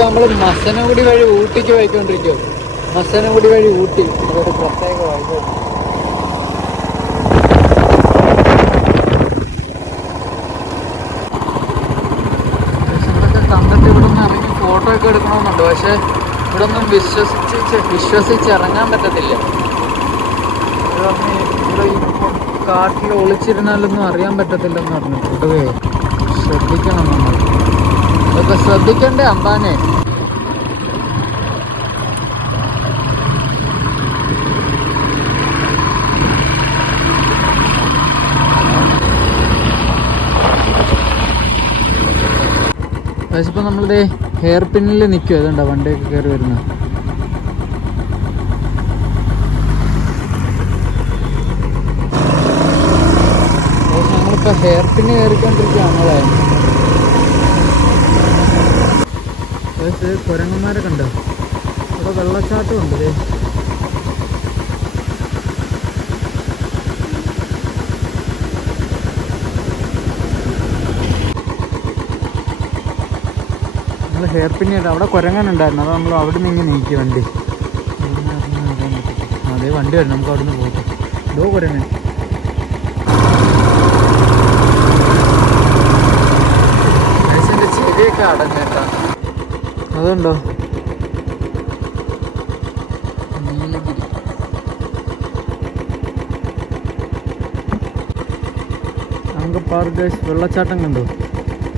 നമ്മൾ മസനഗുഡി വഴി ഊട്ടിക്ക് പോയിക്കൊണ്ടിരിക്കും. മസനഗുഡി വഴി ഊട്ടി, അതൊരു പ്രത്യേക വൈബ്. ഇതൊക്കെ കണ്ടിട്ട് ഇവിടെ നിന്ന് ഇറങ്ങി ഫോട്ടോ ഒക്കെ എടുക്കണമെന്നുണ്ട്. പക്ഷെ ഇവിടെ ഒന്നും വിശ്വസിച്ച് ഇറങ്ങാൻ പറ്റത്തില്ല. ഇവിടെ ഈ കാട്ടിൽ ഒളിച്ചിരുന്നാലൊന്നും അറിയാൻ പറ്റത്തില്ലെന്ന് പറഞ്ഞു. പൊതുവേ ശ്രദ്ധിക്കണം നമ്മൾ. ഇതൊക്കെ ശ്രദ്ധിക്കണ്ടേ അമ്പാനെ. പക്ഷെ ഇപ്പൊ നമ്മളിത് ഹെയർ പിന്നിൽ നിൽക്കും. അതുകൊണ്ടാ വണ്ടിയൊക്കെ കയറി വരുന്നത്. ഞങ്ങളിപ്പോ ഹെയർ പിന്ന് കയറിക്കൊണ്ടിരിക്കുകയാണല്ലേ. കുരങ്ങന്മാരെ കണ്ടോ? അവിടെ വെള്ളച്ചാട്ടം ഉണ്ട്. നമ്മൾ ഹെയർ പിന്നായിട്ട് അവിടെ കുരങ്ങനുണ്ടായിരുന്നു. അത് നമ്മൾ അവിടെ നിന്ന് ഇങ്ങനെ നീക്കി വണ്ടി. അതേ വണ്ടി വരും, നമുക്ക് അവിടെ നിന്ന് പോകാം. എന്തോ കുരങ്ങൻ. ചെവിയൊക്കെ അടഞ്ഞേട്ടാ. അതുണ്ടോ നീലഗിരി. നമുക്ക് പാർദേശ് വെള്ളച്ചാട്ടം കണ്ടോ?